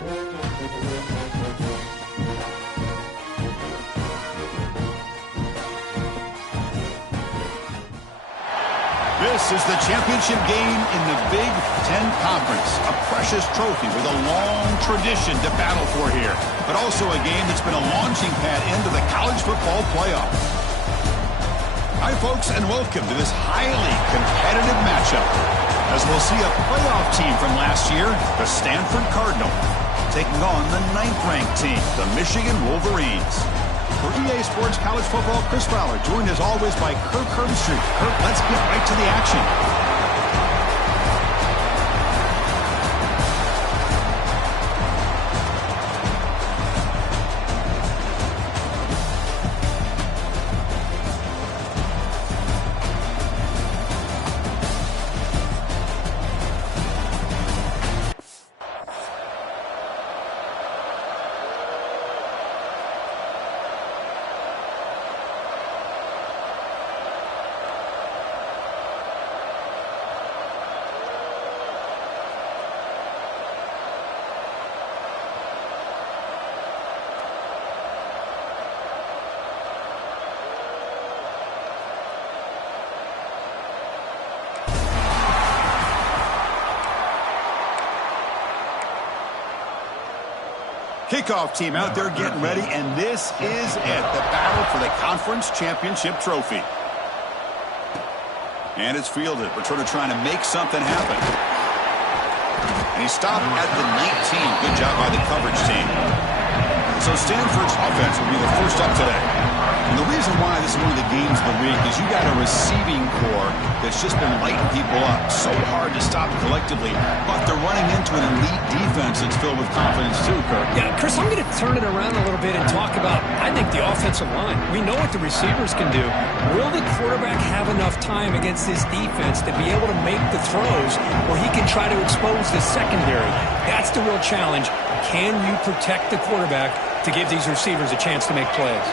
This is the championship game in the Big Ten Conference. A precious trophy with a long tradition to battle for here. But also a game that's been a launching pad into the college football playoff. Hi, folks, and welcome to this highly competitive matchup. As we'll see a playoff team from last year, the Stanford Cardinal, taking on the 9th-ranked team, the Michigan Wolverines. For EA Sports College Football, Chris Fowler, joined as always by Kirk Herbstreit. Kirk, let's get right to the action. Kickoff team out there getting ready, and this is it, the battle for the conference championship trophy. And it's fielded. Returner trying to make something happen. And he stopped at the 19. Good job by the coverage team. So Stanford's offense will be the first up today. And the reason why this is one of the games of the week is you got a receiving core that's just been lighting people up. So hard to stop collectively, but they're running into an elite defense that's filled with confidence too, Kirk. Yeah, Chris, I'm going to turn it around a little bit and talk about, I think, the offensive line. We know what the receivers can do. Will the quarterback have enough time against this defense to be able to make the throws where he can try to expose the secondary? That's the real challenge. Can you protect the quarterback to give these receivers a chance to make plays?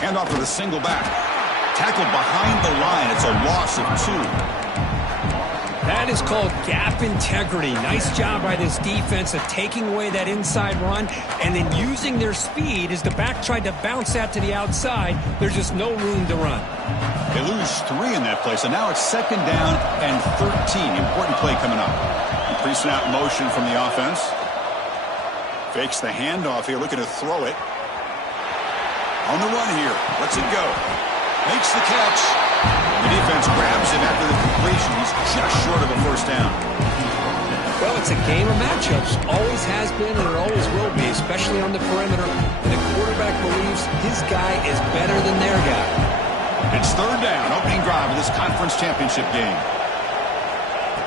Handoff with a single back. Tackled behind the line. It's a loss of 2. That is called gap integrity. Nice job by this defense of taking away that inside run and then using their speed as the back tried to bounce that to the outside. There's just no room to run. They lose 3 in that play, so now it's 2nd down and 13. Important play coming up. Pre-snap motion from the offense. Fakes the handoff here, looking to throw it. On the run here. Lets it go. Makes the catch. The defense grabs him after the completion. He's just short of a first down. Well, it's a game of matchups. Always has been and it always will be, especially on the perimeter. And the quarterback believes his guy is better than their guy. It's 3rd down. Opening drive of this conference championship game.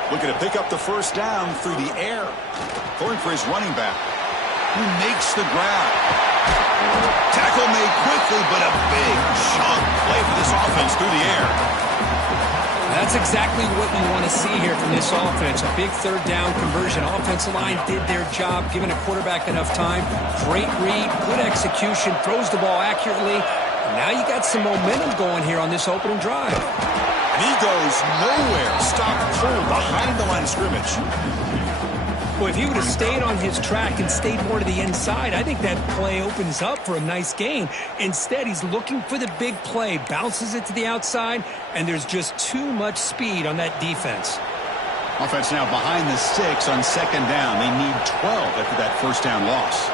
Looking to pick up the first down through the air. Going for his running back. Who makes the grab. Tackle made quickly, but a big chunk play for this offense through the air. That's exactly what you want to see here from this offense. A big 3rd down conversion. Offensive line did their job, giving a quarterback enough time. Great read, good execution, throws the ball accurately. And now you got some momentum going here on this opening drive. And he goes nowhere. Stopped cold behind the line of scrimmage. Well, if he would have stayed on his track and stayed more to the inside, I think that play opens up for a nice gain. Instead, he's looking for the big play, bounces it to the outside, and there's just too much speed on that defense. Offense now behind the 6 on 2nd down. They need 12 after that first down loss.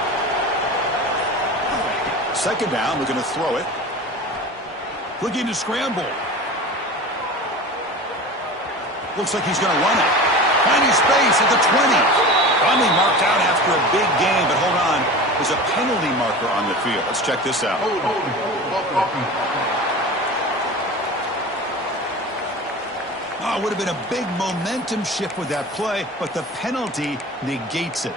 2nd down, looking to throw it. Looking to scramble. Looks like he's going to run it. Finding space at the 20. Finally marked out after a big game, but hold on. There's a penalty marker on the field. Let's check this out. Oh, it would have been a big momentum shift with that play, but the penalty negates it.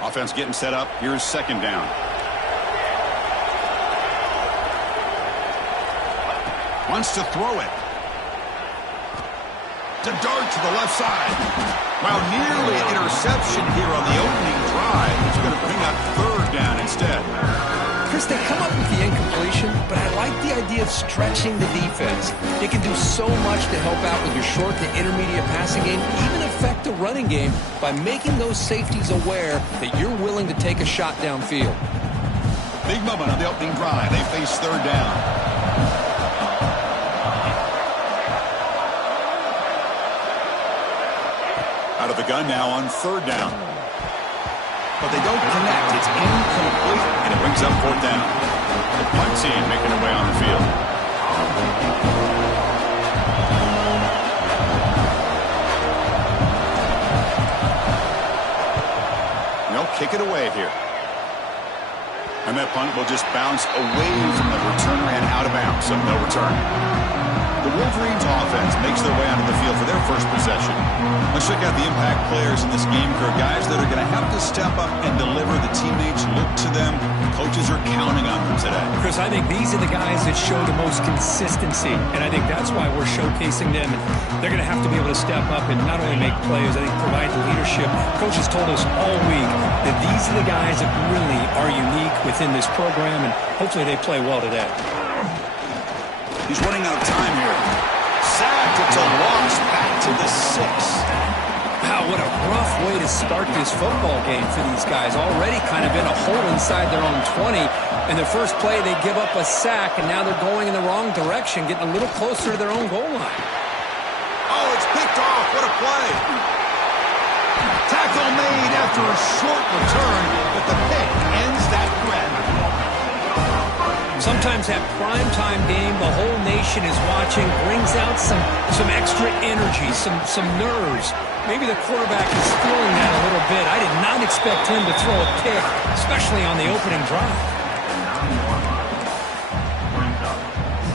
Offense getting set up. Here's 2nd down. Wants to throw it. To dart to the left side. Wow, nearly an interception here on the opening drive. It's going to bring up 3rd down instead. Chris, they come up with the incompletion, but I like the idea of stretching the defense. They can do so much to help out with your short to intermediate passing game, even affect the running game by making those safeties aware that you're willing to take a shot downfield. Big moment on the opening drive. They face third down. Out of the gun now on third down. But they don't connect. It's incomplete, and it brings up fourth down. The punt team making their way on the field. They'll kick it away here. And that punt will just bounce away from the returner and out of bounds, so no return. The Wolverines offense makes their way onto the field for their first possession. Let's check out the impact players in this game crew. Guys that are going to have to step up and deliver. The teammates look to them. The coaches are counting on them today. Chris, I think these are the guys that show the most consistency, and I think that's why we're showcasing them. And they're going to have to be able to step up and not only make plays, I think provide the leadership. Coaches told us all week that these are the guys that really are unique within this program, and hopefully they play well today. He's running out of time here. Sacked. It's a loss. Back to the 6. Wow, what a rough way to start this football game for these guys. Already kind of in a hole inside their own 20. In the first play, they give up a sack, and now they're going in the wrong direction, getting a little closer to their own goal line. Oh, it's picked off. What a play. Tackle made after a short return, but the pick ends that threat. Sometimes that primetime game, the whole nation is watching, brings out some extra energy, some nerves. Maybe the quarterback is feeling that a little bit. I did not expect him to throw a pick, especially on the opening drive.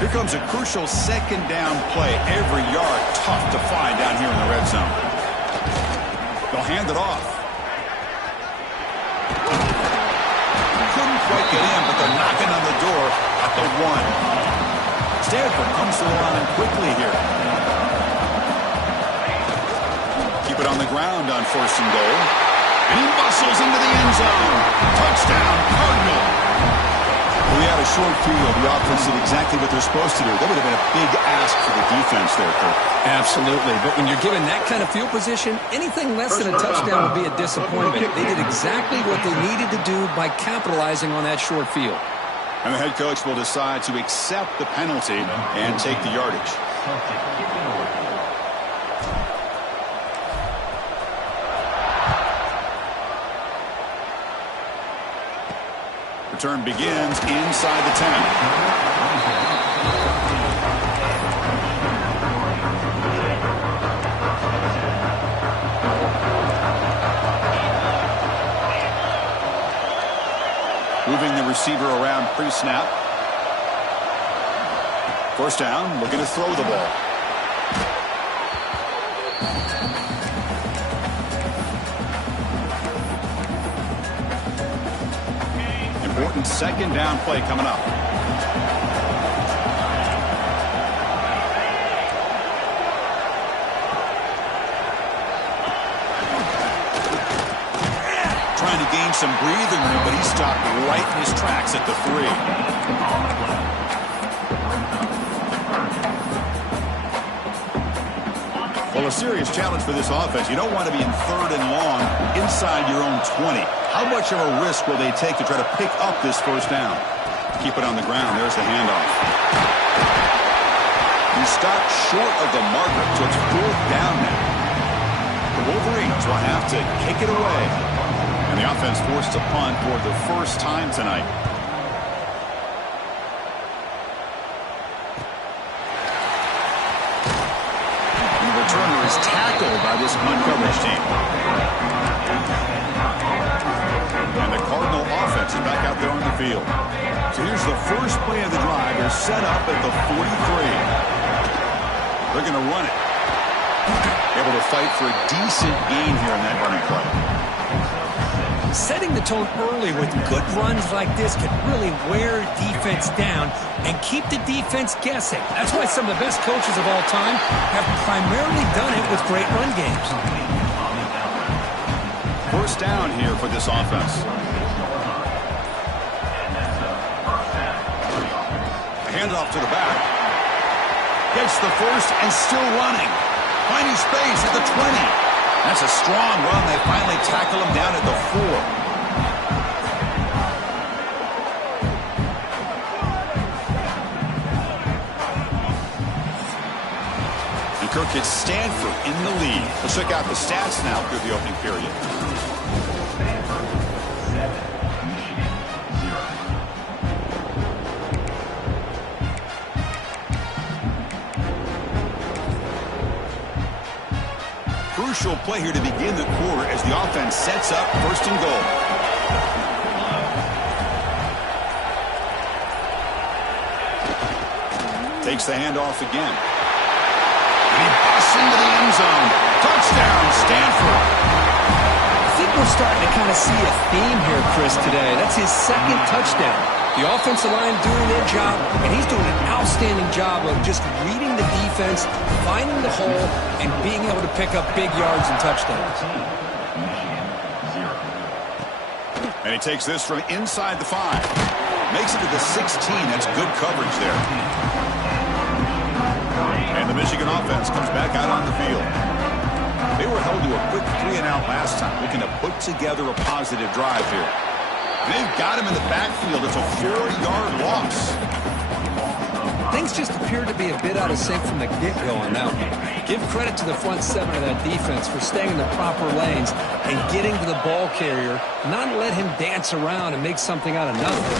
Here comes a crucial second down play. Every yard tough to find down here in the red zone. They'll hand it off. Couldn't quite get in, but they're knocking on the door at the 1. Stanford comes to the line quickly here. Keep it on the ground on first and goal. And he muscles into the end zone. Touchdown, Cardinal. We had a short field. The offense did exactly what they're supposed to do. That would have been a big ask for the defense there, Kirk. Absolutely. But when you're given that kind of field position, anything less than a touchdown would be a disappointment. They did exactly what they needed to do by capitalizing on that short field. And the head coach will decide to accept the penalty and take the yardage. Return begins inside the 10. Moving the receiver around pre-snap. First down, looking to throw the ball. Important second down play coming up. Trying to gain some breathing room, but he stopped right in his tracks at the 3. Well, a serious challenge for this offense. You don't want to be in third and long inside your own 20. How much of a risk will they take to try to pick up this first down? Keep it on the ground. There's the handoff. He stopped short of the marker, so it's fourth down now. The Wolverines will have to kick it away. And the offense forced to punt for the first time tonight. The returner is tackled by this punt coverage team. And the Cardinal offense is back out there on the field. So here's the first play of the drive. They're set up at the 43. They're going to run it. Able to fight for a decent gain here in that running play. Setting the tone early with good runs like this can really wear defense down and keep the defense guessing. That's why some of the best coaches of all time have primarily done it with great run games. First down here for this offense. Handoff to the back. Gets the first and still running. Finding space at the 20. That's a strong run. They finally tackle him down at the 4. Kirk gets Stanford in the lead. Let's check out the stats now through the opening period. Crucial play here to begin the quarter as the offense sets up first and goal. Takes the handoff again. And he busts into the end zone. Touchdown, Stanford. I think we're starting to kind of see a theme here, Chris, today. That's his second touchdown. The offensive line doing their job, and he's doing an outstanding job of just reading the defense, finding the hole, and being able to pick up big yards and touchdowns. And he takes this from inside the 5. Makes it to the 16. That's good coverage there. And the Michigan offense comes back out on the field. They were held to a quick 3-and-out last time, looking to put together a positive drive here. They've got him in the backfield. It's a 4-yard loss. Things just appear to be a bit out of sync from the get-go on that one. Give credit to the front 7 of that defense for staying in the proper lanes and getting to the ball carrier, not let him dance around and make something out of nothing.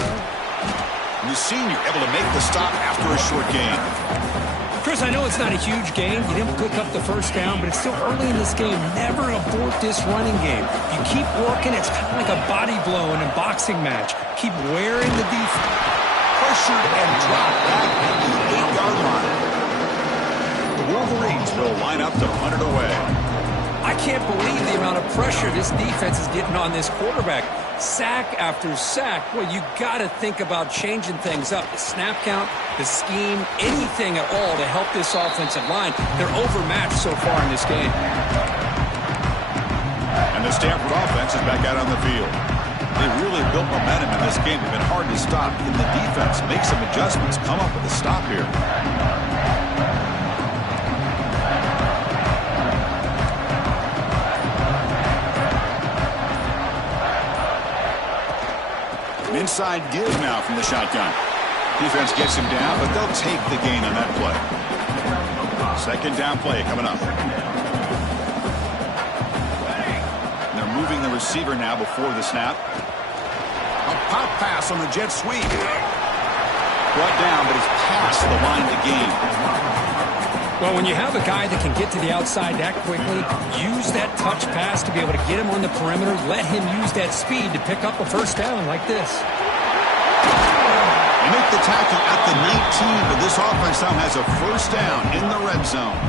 And the senior able to make the stop after a short gain. Chris, I know it's not a huge game. You didn't pick up the first down, but it's still early in this game. Never abort this running game. You keep working. It's kind of like a body blow in a boxing match. Keep wearing the defense. Pressured and dropped back at the 8-yard line. The Wolverines will line up to punt it away. I can't believe the amount of pressure this defense is getting on this quarterback. Sack after sack. Well, you got to think about changing things up. The snap count, the scheme, anything at all to help this offensive line. They're overmatched so far in this game. And the Stanford offense is back out on the field. They really built momentum in this game. They've been hard to stop. Can the defense make some adjustments, come up with a stop here? An inside give now from the shotgun. Defense gets him down, but they'll take the gain on that play. Second down play coming up. And they're moving the receiver now before the snap. A pop pass on the jet sweep. Brought down, but it's past the line to gain. Well, when you have a guy that can get to the outside that quickly, use that touch pass to be able to get him on the perimeter, let him use that speed to pick up a first down like this. They make the tackle at the 19, but this offense now has a first down in the red zone.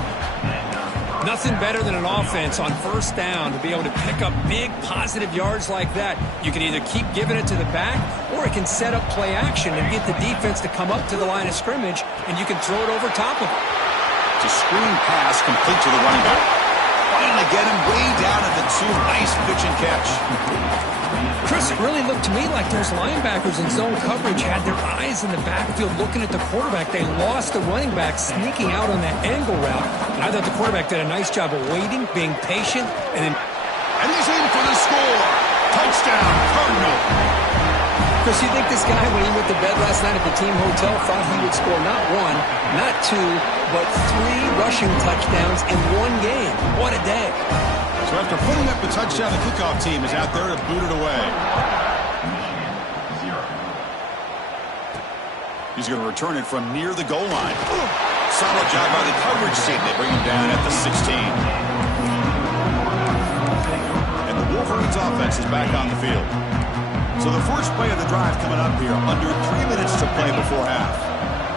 Nothing better than an offense on first down to be able to pick up big positive yards like that. You can either keep giving it to the back, or it can set up play action and get the defense to come up to the line of scrimmage, and you can throw it over top of it. It's a screen pass complete to the running back. Finally get him way down at the 2. Nice pitch and catch. Chris, it really looked to me like those linebackers in zone coverage had their eyes in the backfield looking at the quarterback. They lost the running back sneaking out on that angle route. And I thought the quarterback did a nice job of waiting, being patient, and he's in for the score. Touchdown, Cardinal. Chris, you think this guy, when he went to bed last night at the team hotel, thought he would score not 1, not 2, but 3 rushing touchdowns in one game? What a day. So after putting up the touchdown, the kickoff team is out there to boot it away. He's going to return it from near the goal line. Solid job by the coverage team. They bring him down at the 16. And the Wolverines offense is back on the field. So the first play of the drive coming up here, under 3 minutes to play before half.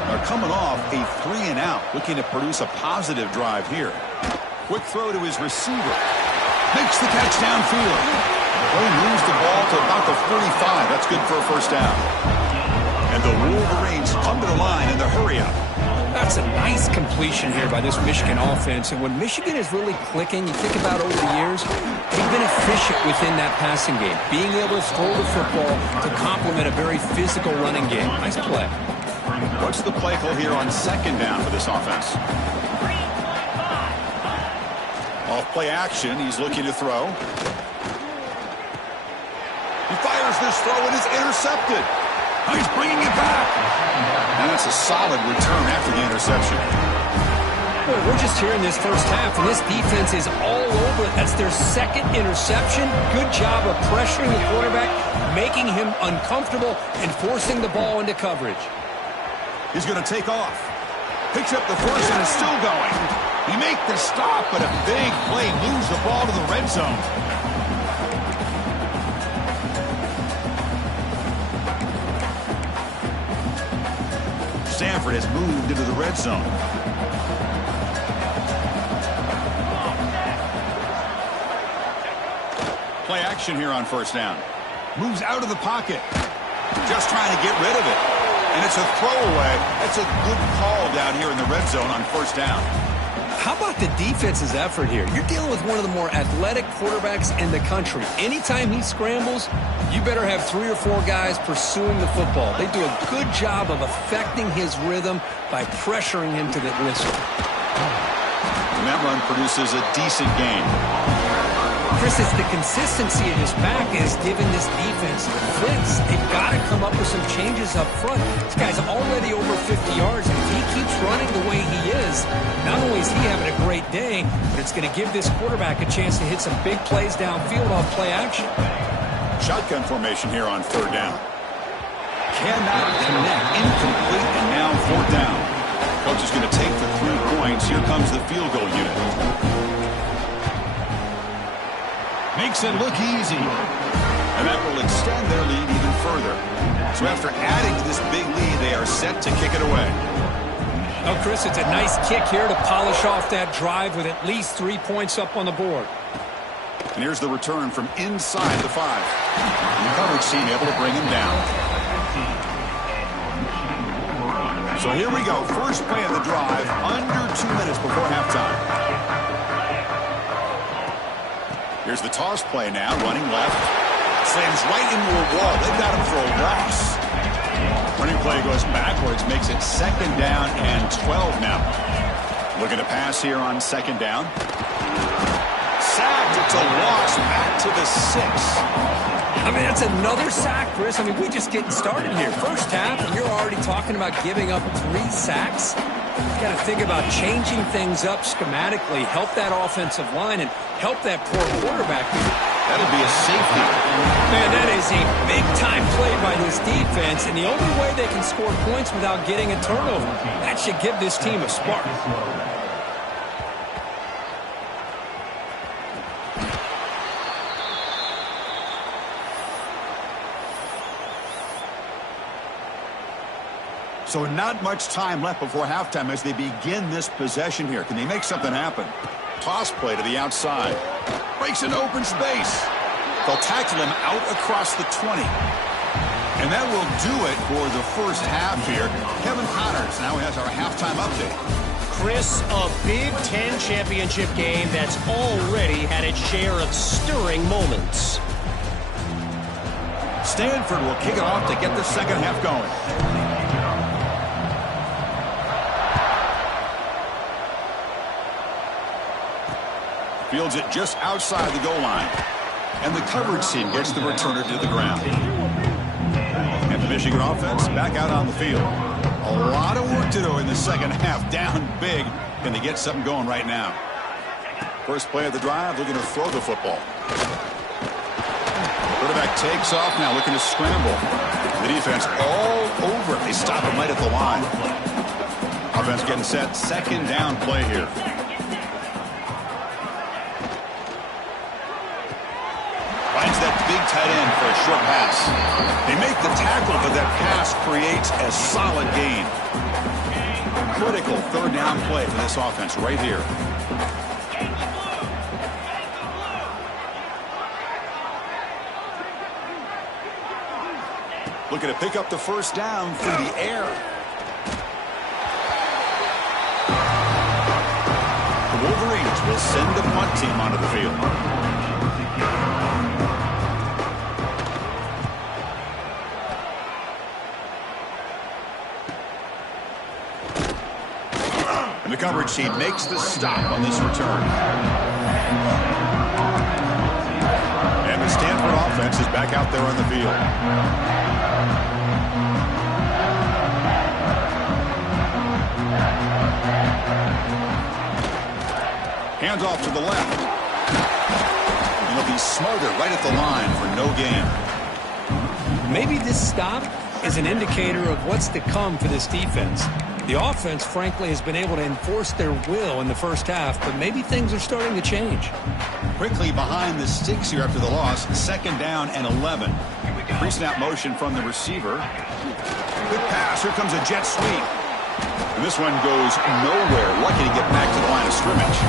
They're coming off a 3-and-out, looking to produce a positive drive here. Quick throw to his receiver. Makes the catch downfield. He moves the ball to about the 45. That's good for a first down. And the Wolverines come to the line in the hurry-up. That's a nice completion here by this Michigan offense. And when Michigan is really clicking, you think about over the years, they've been efficient within that passing game, being able to throw the football to complement a very physical running game. Nice play. What's the play call here on second down for this offense? Off play action. He's looking to throw. He fires this throw and is intercepted. Oh, he's bringing it back. And that's a solid return after the interception. Well, we're just here in this first half, and this defense is all over it. That's their second interception. Good job of pressuring the quarterback, making him uncomfortable, and forcing the ball into coverage. He's going to take off. Picks up the first and is still going. He makes the stop, but a big play moves the ball to the red zone. Stanford has moved into the red zone. Play action here on first down. Moves out of the pocket. Just trying to get rid of it. And it's a throwaway. That's a good call down here in the red zone on first down. How about the defense's effort here? You're dealing with one of the more athletic quarterbacks in the country. Anytime he scrambles, you better have 3 or 4 guys pursuing the football. They do a good job of affecting his rhythm by pressuring him to the whistle. And that run produces a decent gain. Chris, it's the consistency of his back is giving this defense the fits. They've got to come up with some changes up front. This guy's already over 50 yards, and if he keeps running the way he is, not only is he having a great day, but it's going to give this quarterback a chance to hit some big plays downfield off play action. Shotgun formation here on third down. Cannot connect. Incomplete, and now fourth down. Coach is going to take the 3 points. Here comes the field goal unit. Makes it look easy. And that will extend their lead even further. So after adding to this big lead, they are set to kick it away. Oh, Chris, it's a nice kick here to polish off that drive with at least 3 points up on the board. And here's the return from inside the 5. And the coverage team able to bring him down. So here we go. First play of the drive, under 2 minutes before halftime. Here's the toss play now, running left. Slams right into a wall. They've got him for a loss. Running play goes backwards, makes it second down and 12 now. Looking to pass here on second down. Sacked. It's a loss. Back to the 6. I mean, that's another sack, Chris. I mean, we're just getting started here. First half, and you're already talking about giving up 3 sacks. You've got to think about changing things up schematically, help that offensive line, and help that poor quarterback. That'll be a safety. Man, that is a big-time play by this defense, and the only way they can score points without getting a turnover. That should give this team a spark. So not much time left before halftime as they begin this possession here. Can they make something happen? Toss play to the outside. Breaks into open space. They'll tackle him out across the 20. And that will do it for the first half here. Kevin Connors now has our halftime update. Chris, a Big Ten championship game that's already had its share of stirring moments. Stanford will kick it off to get the second half going. Fields it just outside the goal line. And the coverage team gets the returner to the ground. And the Michigan offense back out on the field. A lot of work to do in the second half. Down big. Can they get something going right now? First play of the drive, looking to throw the football. Quarterback takes off now, looking to scramble. The defense all over it. They stop him right at the line. Offense getting set. Second down play here. Finds that big tight end for a short pass. They make the tackle, but that pass creates a solid gain. Critical third down play for this offense right here. Looking to pick up the first down through the air. The Wolverines will send the punt team onto the field. And the coverage team makes the stop on this return. And the Stanford offense is back out there on the field. Hands off to the left. And he'll be smothered right at the line for no gain. Maybe this stop is an indicator of what's to come for this defense. The offense, frankly, has been able to enforce their will in the first half, but maybe things are starting to change. Quickly behind the sticks here after the loss. 2nd down and 11. Pre-snap motion from the receiver. Good pass. Here comes a jet sweep. And this one goes nowhere. Lucky to get back to the line of scrimmage.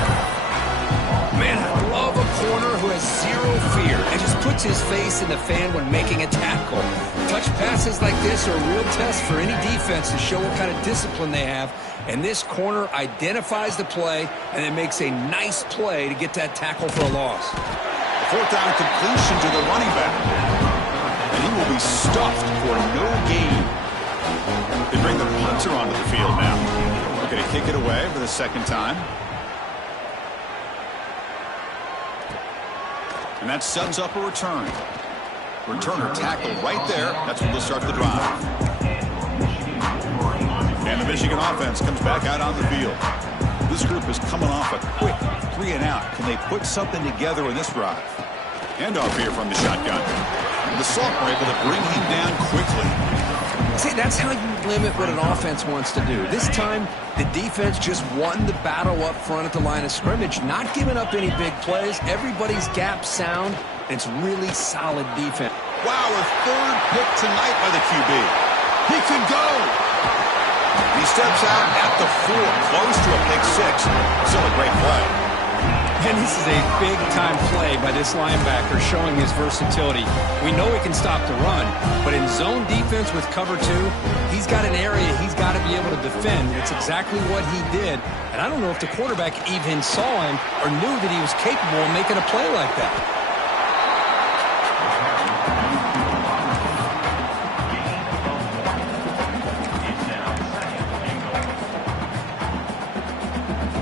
Man, I love a corner who has zero fear and just puts his face in the fan when making a tackle. Touch passes like this are a real test for any defense to show what kind of discipline they have. And this corner identifies the play and then makes a nice play to get that tackle for a loss. 4th down completion to the running back. And he will be stuffed for no gain. They bring the punter onto the field now. They're going to kick it away for the 2nd time. And that sets up a return. Returner tackled right there. That's when they'll start the drive. And the Michigan offense comes back out on the field. This group is coming off a quick 3 and out. Can they put something together in this drive? Handoff here from the shotgun. And the sophomore able to bring him down quickly. See, that's how you limit what an offense wants to do. This time, the defense just won the battle up front at the line of scrimmage, not giving up any big plays. Everybody's gap sound. It's really solid defense. Wow, a 3rd pick tonight by the QB. He can go. He steps out at the 4, close to a pick 6. Still a great play. And this is a big-time play by this linebacker showing his versatility. We know he can stop the run, but in zone defense with cover 2, he's got an area he's got to be able to defend. It's exactly what he did. And I don't know if the quarterback even saw him or knew that he was capable of making a play like that.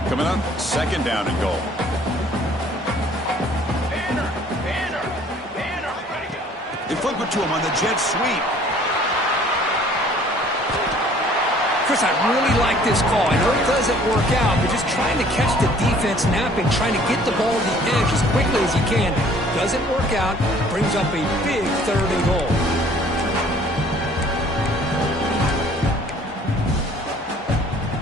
Coming up, 2nd down and goal. They flip it to him on the jet sweep. Chris, I really like this call. I know it doesn't work out, but just trying to catch the defense napping, trying to get the ball to the edge as quickly as he can. Doesn't work out, brings up a big 3rd and goal.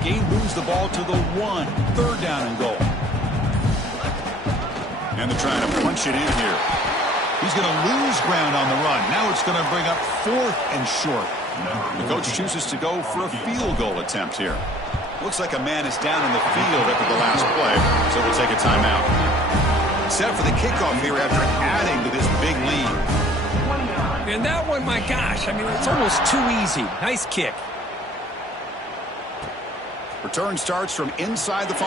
Gain moves the ball to the 1. 3rd down and goal. And they're trying to punch it in here. He's going to lose ground on the run. Now it's going to bring up 4th and short. The coach chooses to go for a field goal attempt here. Looks like a man is down in the field after the last play, so we'll take a timeout. Set for the kickoff here after adding to this big lead. And that one, my gosh, I mean, it's almost too easy. Nice kick. Return starts from inside the 5.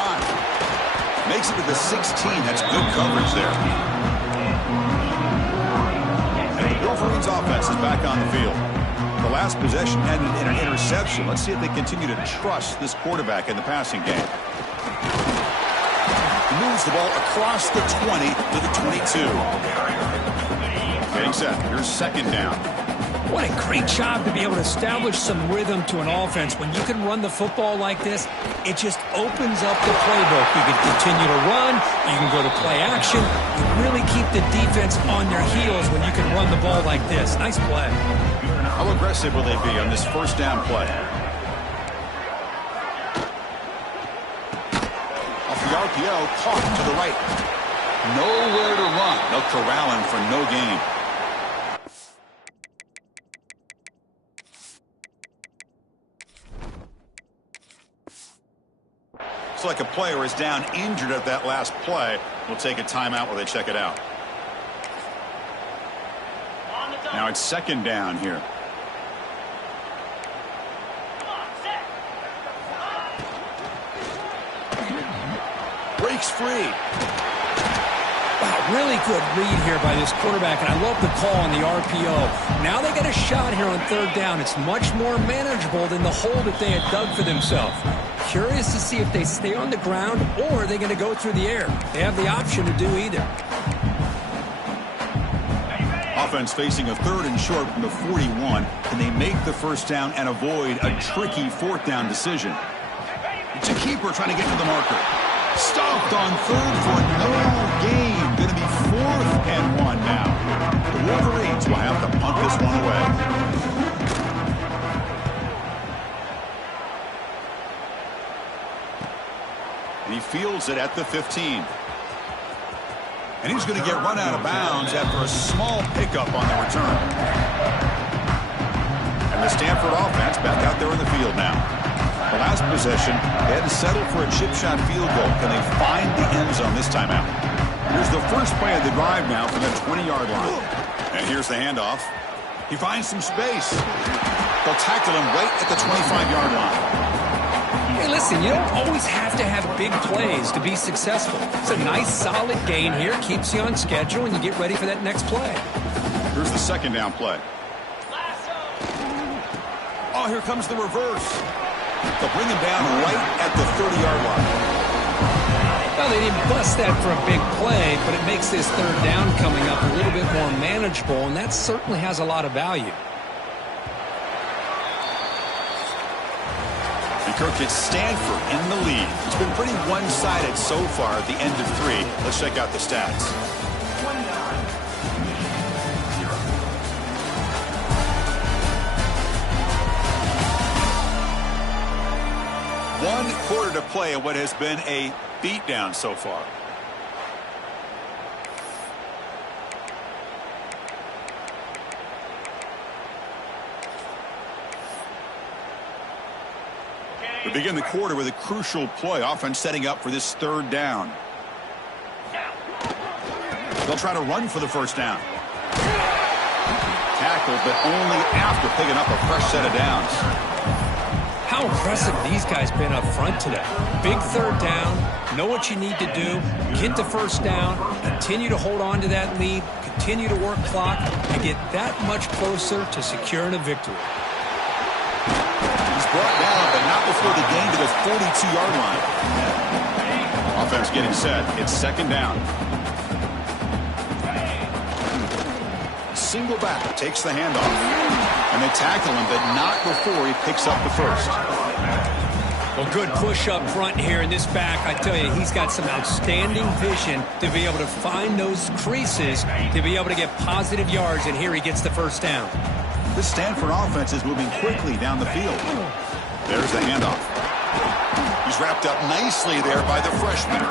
Makes it to the 16. That's good coverage there. Wolverines offense is back on the field. The last possession ended in an interception. Let's see if they continue to trust this quarterback in the passing game. Moves the ball across the 20 to the 22. Getting set. Here's 2nd down. What a great job to be able to establish some rhythm to an offense. When you can run the football like this, it just opens up the playbook. You can continue to run. You can go to play action. You really keep the defense on their heels when you can run the ball like this. Nice play. How aggressive will they be on this 1st down play? Off the RPO, caught to the right. Nowhere to run. They'll corral him for no gain. Looks like a player is down injured at that last play. We'll take a timeout while they check it out. Now it's 2nd down here. Breaks free. Wow, really good read here by this quarterback, and I love the call on the RPO. Now they get a shot here on 3rd down. It's much more manageable than the hole that they had dug for themselves. curious to see if they stay on the ground or are they going to go through the air. They have the option to do either. Offense facing a 3rd and short from the 41. Can they make the first down and avoid a tricky 4th down decision? It's a keeper trying to get to the marker. Stopped on 3rd for no gain. Going to be 4th and 1 now. The Wolverines will have to punt this one away. And he fields it at the 15. And he's going to get run out of bounds after a small pickup on the return. And the Stanford offense back out there in the field now. The last possession, they had to settle for a chip shot field goal. Can they find the end zone this time out? Here's the first play of the drive now from the 20-yard line. And here's the handoff. He finds some space. They'll tackle him right at the 25-yard line. Hey, listen, you don't always have to have big plays to be successful. It's a nice, solid gain here. Keeps you on schedule, and you get ready for that next play. Here's the 2nd down play. Oh, here comes the reverse. They'll bring him down right at the 30-yard line. Well, they didn't bust that for a big play, but it makes this 3rd down coming up a little bit more manageable, and that certainly has a lot of value. And Kirk, it's Stanford in the lead. It's been pretty one-sided so far at the end of 3. Let's check out the stats. One quarter to play in what has been a beatdown so far. We begin the quarter with a crucial play. Offense setting up for this 3rd down. They'll try to run for the first down. Tackled, but only after picking up a fresh set of downs. How impressive these guys been up front today. Big 3rd down, know what you need to do, get the first down, continue to hold on to that lead, continue to work clock, and get that much closer to securing a victory. He's brought down, but not before the gain to the 42-yard line. Offense getting set. It's 2nd down. Single back takes the handoff. And they tackle him, but not before he picks up the first. Well, good push up front here in this back. I tell you, he's got some outstanding vision to be able to find those creases, to be able to get positive yards, and here he gets the first down. This Stanford offense is moving quickly down the field. There's the handoff. He's wrapped up nicely there by the freshman.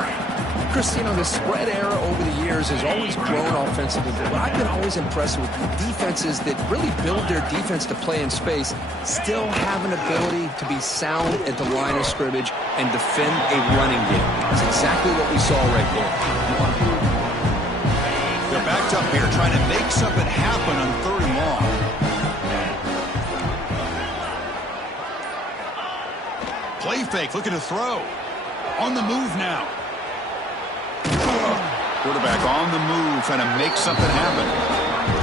Chris, you know, the spread era over the years has always grown offensively, but I've been always impressed with defenses that really build their defense to play in space, still have an ability to be sound at the line of scrimmage and defend a running game. That's exactly what we saw right there. They're backed up here trying to make something happen on 3rd and long. Play fake, looking to throw. On the move now. Quarterback on the move, trying to make something happen.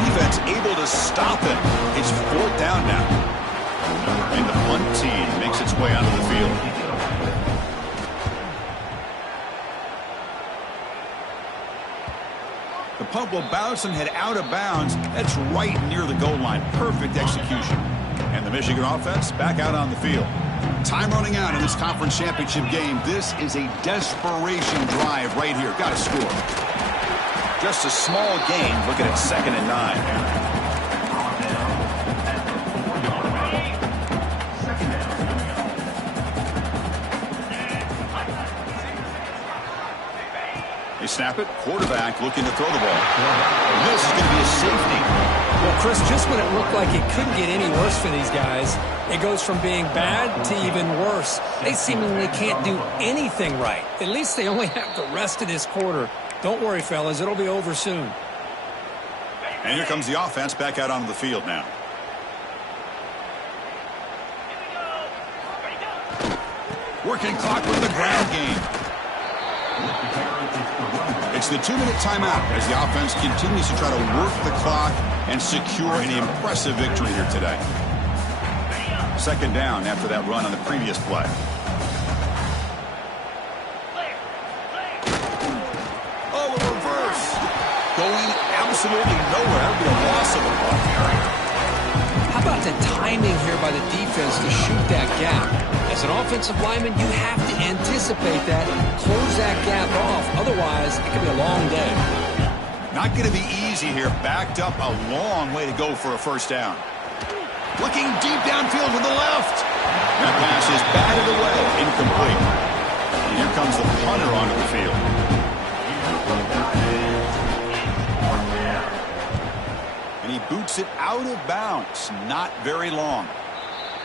Defense able to stop it. It's 4th down now. And the punt team makes its way onto the field. The punt will bounce and head out of bounds. That's right near the goal line. Perfect execution. And the Michigan offense back out on the field. Time running out in this conference championship game. This is a desperation drive right here. Got to score. Just a small gain, looking at 2nd and 9. They snap it. Quarterback looking to throw the ball. And this is going to be a safety. Well, Chris, just when it looked like it couldn't get any worse for these guys, it goes from being bad to even worse. They seemingly can't do anything right. At least they only have the rest of this quarter. Don't worry, fellas. It'll be over soon. And here comes the offense back out onto the field now. Working clock with the ground game. It's the 2-minute timeout as the offense continues to try to work the clock and secure an impressive victory here today. 2nd down after that run on the previous play. absolutely nowhere. That would be a loss of the ball. How about the timing here by the defense to shoot that gap? As an offensive lineman, you have to anticipate that, close that gap off. Otherwise, it could be a long day. Not going to be easy here. Backed up a long way to go for a first down. Looking deep downfield to the left. That pass is batted away, incomplete. And here comes the punter onto the field. And he boots it out of bounds. Not very long.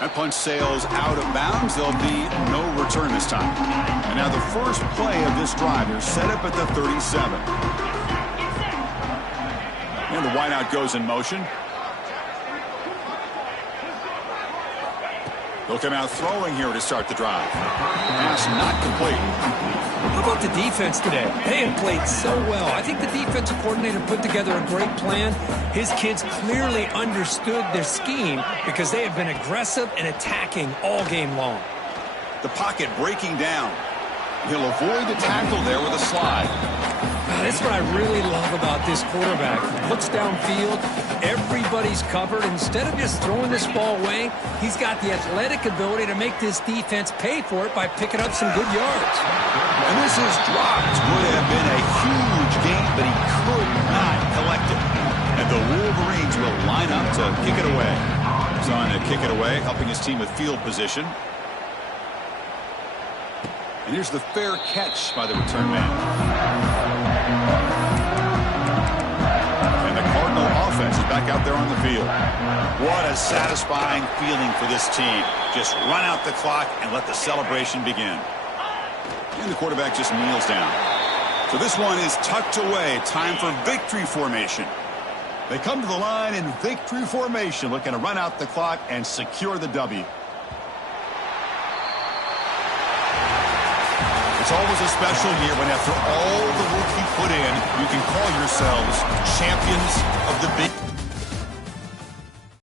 That punt sails out of bounds. There'll be no return this time. And now the first play of this drive. They're set up at the 37. And the wideout goes in motion. They'll come out throwing here to start the drive. Pass not complete. How about the defense today? They have played so well. I think the defensive coordinator put together a great plan. His kids clearly understood their scheme because they have been aggressive and attacking all game long. The pocket breaking down. He'll avoid the tackle there with a slide. That's what I really love about this quarterback. He looks downfield, everybody's covered. Instead of just throwing this ball away, he's got the athletic ability to make this defense pay for it by picking up some good yards. And this is dropped. Would have been a huge gain, but he could not collect it. And the Wolverines will line up to kick it away. He's on to kick it away, helping his team with field position. And here's the fair catch by the return man. And the Cardinal offense is back out there on the field. What a satisfying feeling for this team. Just run out the clock and let the celebration begin. And the quarterback just kneels down. So this one is tucked away. Time for victory formation. They come to the line in victory formation, looking to run out the clock and secure the W. It's always a special year when after all the work you put in, you can call yourselves champions of the Big